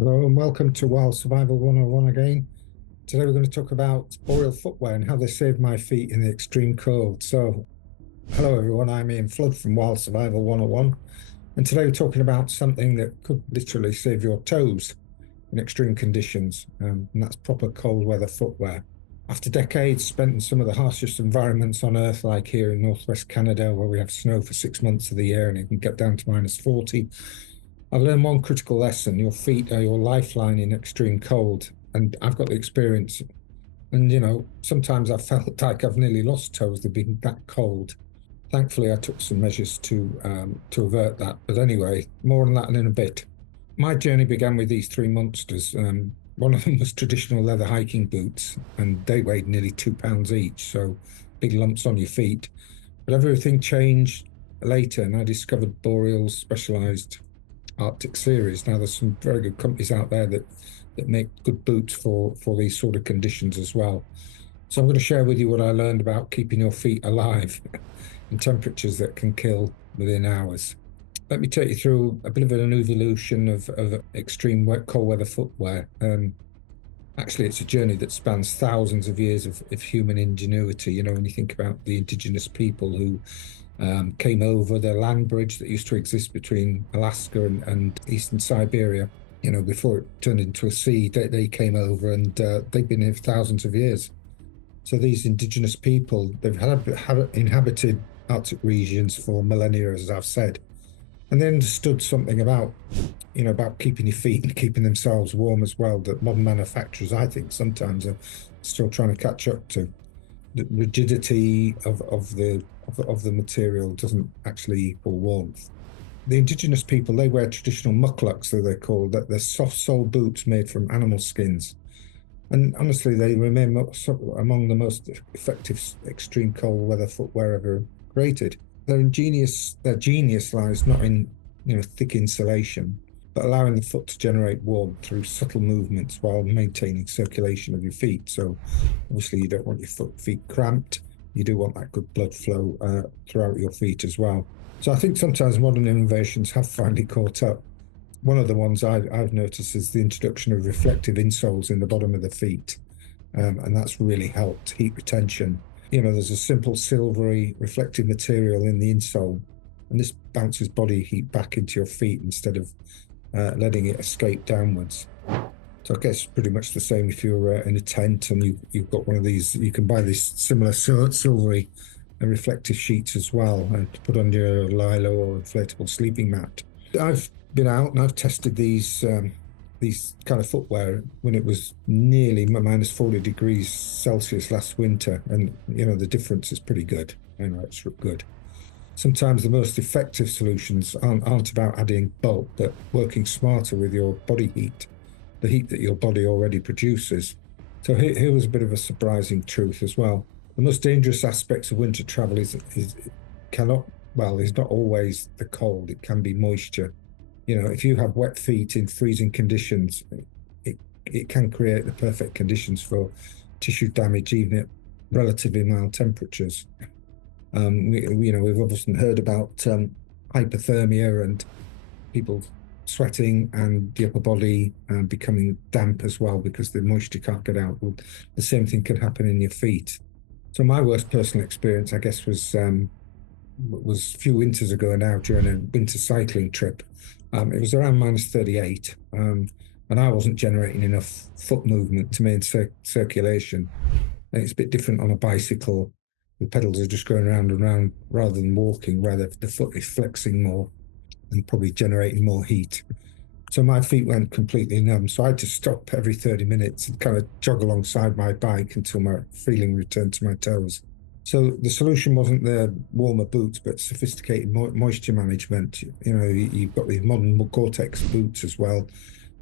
Hello and welcome to Wild Survival 101 again. Today we're going to talk about Boreal Footwear and how they saved my feet in the extreme cold. So, hello everyone, I'm Ian Flood from Wild Survival 101, and today we're talking about something that could literally save your toes in extreme conditions, and that's proper cold weather footwear. After decades spent in some of the harshest environments on Earth, like here in northwest Canada, where we have snow for 6 months of the year and it can get down to -40, I've learned one critical lesson. Your feet are your lifeline in extreme cold. And I've got the experience. And, sometimes I've felt like I've nearly lost toes. They've been that cold. Thankfully, I took some measures to avert that. But anyway, more on that in a bit. My journey began with these three monsters. One of them was traditional leather hiking boots, and they weighed nearly 2 pounds each. So big lumps on your feet. But everything changed later, and I discovered Boreal's specialized Arctic series. Now, there's some very good companies out there that make good boots for these sort of conditions as well. So I'm going to share with you what I learned about keeping your feet alive in temperatures that can kill within hours. Let me take you through a bit of an evolution of extreme cold weather footwear. Actually, it's a journey that spans thousands of years of human ingenuity. When you think about the indigenous people who came over the land bridge that used to exist between Alaska and eastern Siberia, before it turned into a sea, they came over, and they've been here for thousands of years. So these indigenous people, they've inhabited Arctic regions for millennia, as I've said, and they understood something about keeping your feet and keeping themselves warm as well, that modern manufacturers, I think, sometimes are still trying to catch up to. The rigidity of the material doesn't actually equal warmth. The indigenous people, they wear traditional mucklucks, so they're called, that they're soft-soled boots made from animal skins. And honestly, they remain among the most effective extreme cold weather footwear ever created. Their genius lies not in thick insulation, but allowing the foot to generate warmth through subtle movements while maintaining circulation of your feet. So obviously you don't want your feet cramped. You do want that good blood flow throughout your feet as well. So I think sometimes modern innovations have finally caught up. One of the ones I've noticed is the introduction of reflective insoles in the bottom of the feet. And that's really helped heat retention. There's a simple silvery reflective material in the insole, and this bounces body heat back into your feet instead of letting it escape downwards. So I guess pretty much the same if you're in a tent and you've got one of these. You can buy these similar silvery and reflective sheets as well, and to put under your lilo or inflatable sleeping mat. I've been out and I've tested these kind of footwear when it was nearly -40 degrees Celsius last winter, and the difference is pretty good. It's good. Sometimes the most effective solutions aren't about adding bulk, but working smarter with your body heat, the heat that your body already produces. So here was a bit of a surprising truth as well. The most dangerous aspects of winter travel is not always the cold. It can be moisture. If you have wet feet in freezing conditions, it can create the perfect conditions for tissue damage, even at relatively mild temperatures. We've often heard about hypothermia and people sweating and the upper body becoming damp as well because the moisture can't get out. Well, the same thing can happen in your feet. So my worst personal experience, I guess, was a few winters ago now during a winter cycling trip. It was around -38, and I wasn't generating enough foot movement to maintain circulation. And it's a bit different on a bicycle. The pedals are just going round and round rather than walking, where the foot is flexing more and probably generating more heat. So my feet went completely numb. So I had to stop every 30 minutes and kind of jog alongside my bike until my feeling returned to my toes. So the solution wasn't the warmer boots, but sophisticated moisture management. You've got these modern gore-tex boots as well.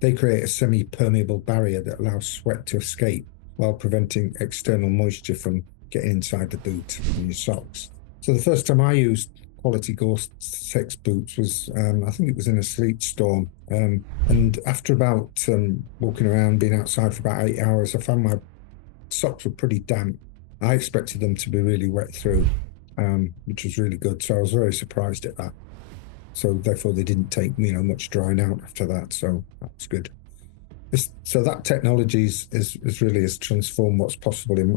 They create a semi-permeable barrier that allows sweat to escape while preventing external moisture from getting inside the boot and your socks. So the first time I used quality gore-tex boots was, I think it was in a sleet storm. And after about walking around, being outside for about 8 hours, I found my socks were pretty damp. I expected them to be really wet through, which was really good. So I was very surprised at that. So therefore, they didn't take much drying out after that. So that was good. So that technology is really has transformed what's possible in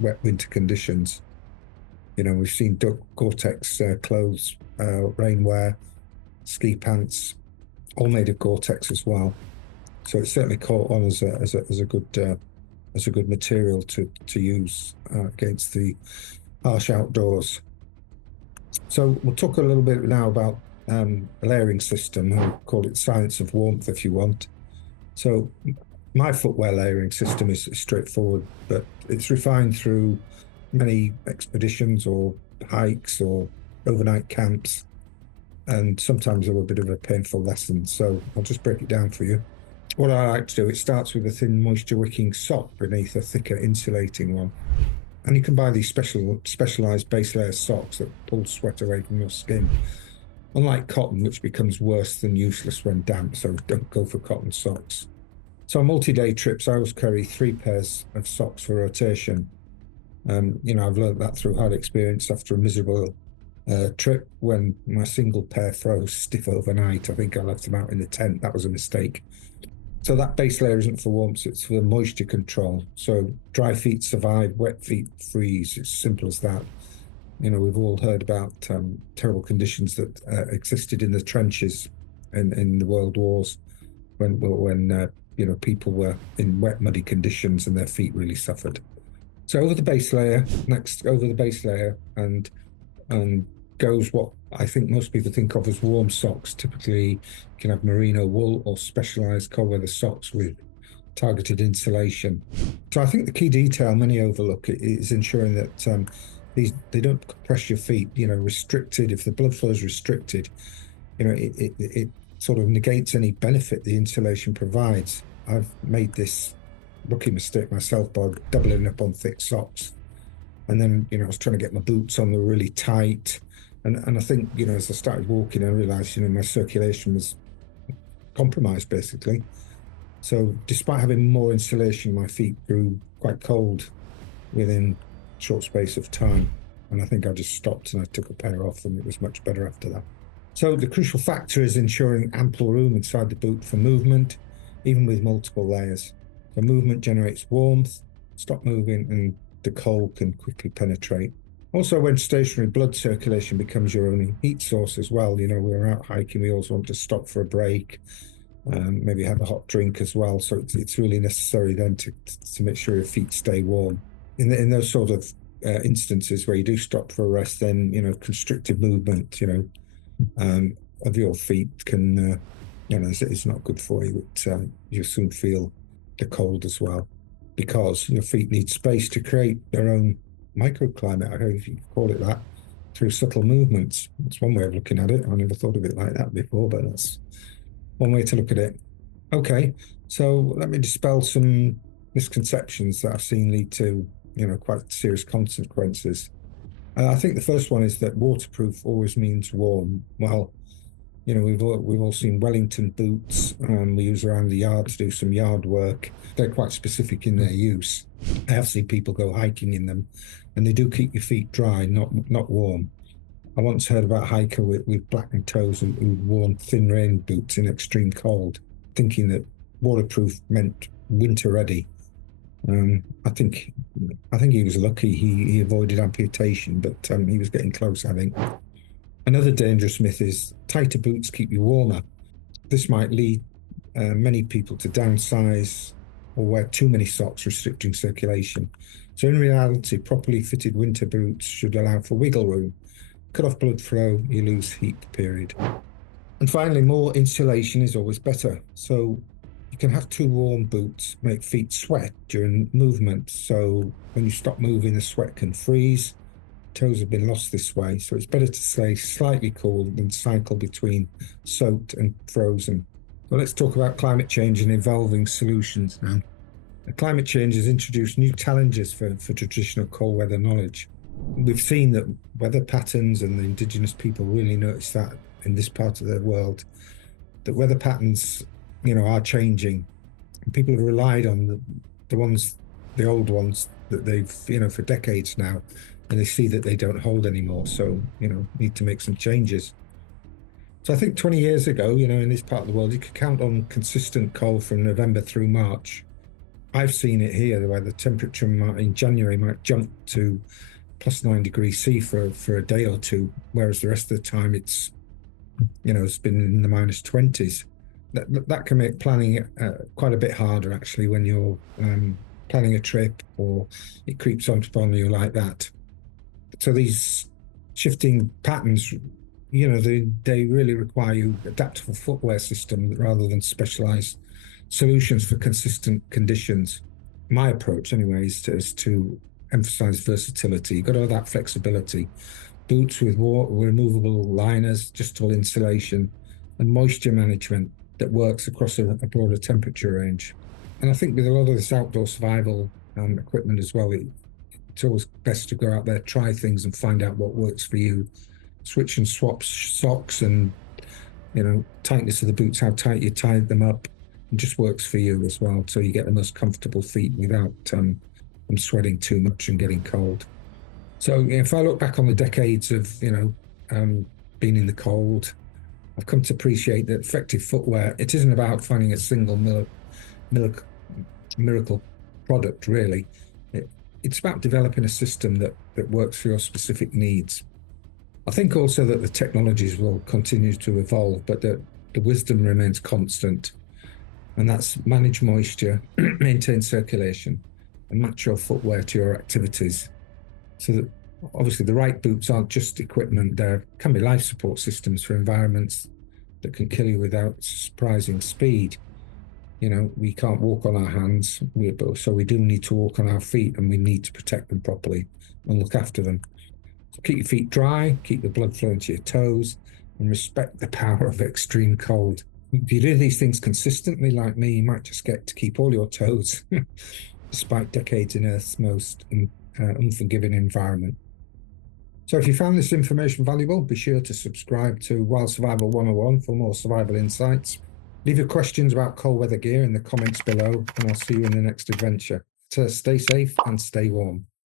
wet winter conditions. You know, we've seen gore-tex clothes, rainwear, ski pants, all made of gore-tex as well. So it's certainly caught on as a good material to use against the harsh outdoors. So we'll talk a little bit now about a layering system. I'll call it science of warmth if you want. So my footwear layering system is straightforward, but it's refined through many expeditions or hikes or overnight camps, and sometimes they're a bit of a painful lesson. So I'll just break it down for you. What I like to do, it starts with a thin moisture-wicking sock beneath a thicker insulating one. And you can buy these specialized base layer socks that pull sweat away from your skin. Unlike cotton, which becomes worse than useless when damp, so don't go for cotton socks. So on multi-day trips, I always carry 3 pairs of socks for rotation. You know, I've learned that through hard experience after a miserable trip when my single pair froze stiff overnight. I think I left them out in the tent. That was a mistake. So that base layer isn't for warmth, it's for moisture control. So dry feet survive, wet feet freeze. It's simple as that. You know, we've all heard about terrible conditions that existed in the trenches in the world wars when you know, people were in wet, muddy conditions and their feet really suffered. So over the base layer, and goes what I think most people think of as warm socks. Typically, you can have merino wool or specialized cold weather socks with targeted insulation. So I think the key detail many overlook is ensuring that they don't compress your feet. You know, restricted. If the blood flow is restricted, you know, it sort of negates any benefit the insulation provides. I've made this rookie mistake myself by doubling up on thick socks. And then, you know, I was trying to get my boots on, they were really tight. And I think, you know, as I started walking, I realized, you know, my circulation was compromised, basically. So despite having more insulation, my feet grew quite cold within a short space of time. And I think I just stopped and I took a pair off, and it was much better after that. So the crucial factor is ensuring ample room inside the boot for movement, even with multiple layers. The movement generates warmth, stop moving, and the cold can quickly penetrate. Also, when stationary, blood circulation becomes your only heat source as well. You know, we're out hiking, we always want to stop for a break, maybe have a hot drink as well. So it's really necessary then to make sure your feet stay warm. In those sort of instances where you do stop for a rest, then, you know, constrictive movement, you know, of your feet can, you know, it's not good for you. You'll soon feel the cold as well, because your feet need space to create their own microclimate, I don't know if you call it that, through subtle movements. That's one way of looking at it. I never thought of it like that before, but that's one way to look at it. Okay, so let me dispel some misconceptions that I've seen lead to, you know, quite serious consequences. I think the first one is that waterproof always means warm. Well, you know, we've all seen Wellington boots we use around the yard to do some yard work. They're quite specific in their use. I have seen people go hiking in them, and they do keep your feet dry, not warm. I once heard about a hiker with blackened toes who'd worn thin rain boots in extreme cold, thinking that waterproof meant winter ready. I think he was lucky. He avoided amputation, but he was getting close, I think. Another dangerous myth is tighter boots keep you warmer. This might lead many people to downsize or wear too many socks, restricting circulation. So in reality, properly fitted winter boots should allow for wiggle room. Cut off blood flow, you lose heat period. And finally, more insulation is always better. So you can have too warm boots make feet sweat during movement. So when you stop moving, the sweat can freeze. Toes have been lost this way, so it's better to stay slightly cool than cycle between soaked and frozen. Well, let's talk about climate change and evolving solutions now. Climate change has introduced new challenges for traditional cold weather knowledge. We've seen that weather patterns, and the indigenous people really notice that in this part of the world, that weather patterns, you know, are changing. And people have relied on the old ones that they've, you know, for decades now, and they see that they don't hold anymore. So, you know, need to make some changes. So I think 20 years ago, in this part of the world, you could count on consistent cold from November through March. I've seen it here where the temperature in January might jump to +9 degrees C for a day or two, whereas the rest of the time it's been in the -20s. That can make planning quite a bit harder actually when you're planning a trip or it creeps on upon you like that. So these shifting patterns, they really require you adaptable footwear system rather than specialized solutions for consistent conditions. My approach, anyway, is to emphasize versatility. You've got to have that flexibility. Boots with removable liners, adjustable insulation, and moisture management that works across a broader temperature range. And I think with a lot of this outdoor survival equipment as well, it's always best to go out there, try things, and find out what works for you. Switch and swap socks and tightness of the boots, how tight you tie them up, it just works for you as well, so you get the most comfortable feet without them sweating too much and getting cold. So if I look back on the decades of being in the cold, I've come to appreciate that effective footwear, it isn't about finding a single miracle product really. It's about developing a system that works for your specific needs. I think also that the technologies will continue to evolve, but the wisdom remains constant, and that's manage moisture, maintain circulation, and match your footwear to your activities. So that obviously the right boots aren't just equipment, they can be life support systems for environments that can kill you without surprising speed. We can't walk on our hands, so we do need to walk on our feet, and we need to protect them properly and look after them. So keep your feet dry, keep the blood flowing to your toes, and respect the power of extreme cold. If you do these things consistently like me, you might just get to keep all your toes, despite decades in Earth's most unforgiving environment. So if you found this information valuable, be sure to subscribe to Wild Survival 101 for more survival insights. Leave your questions about cold weather gear in the comments below, and I'll see you in the next adventure. So stay safe and stay warm.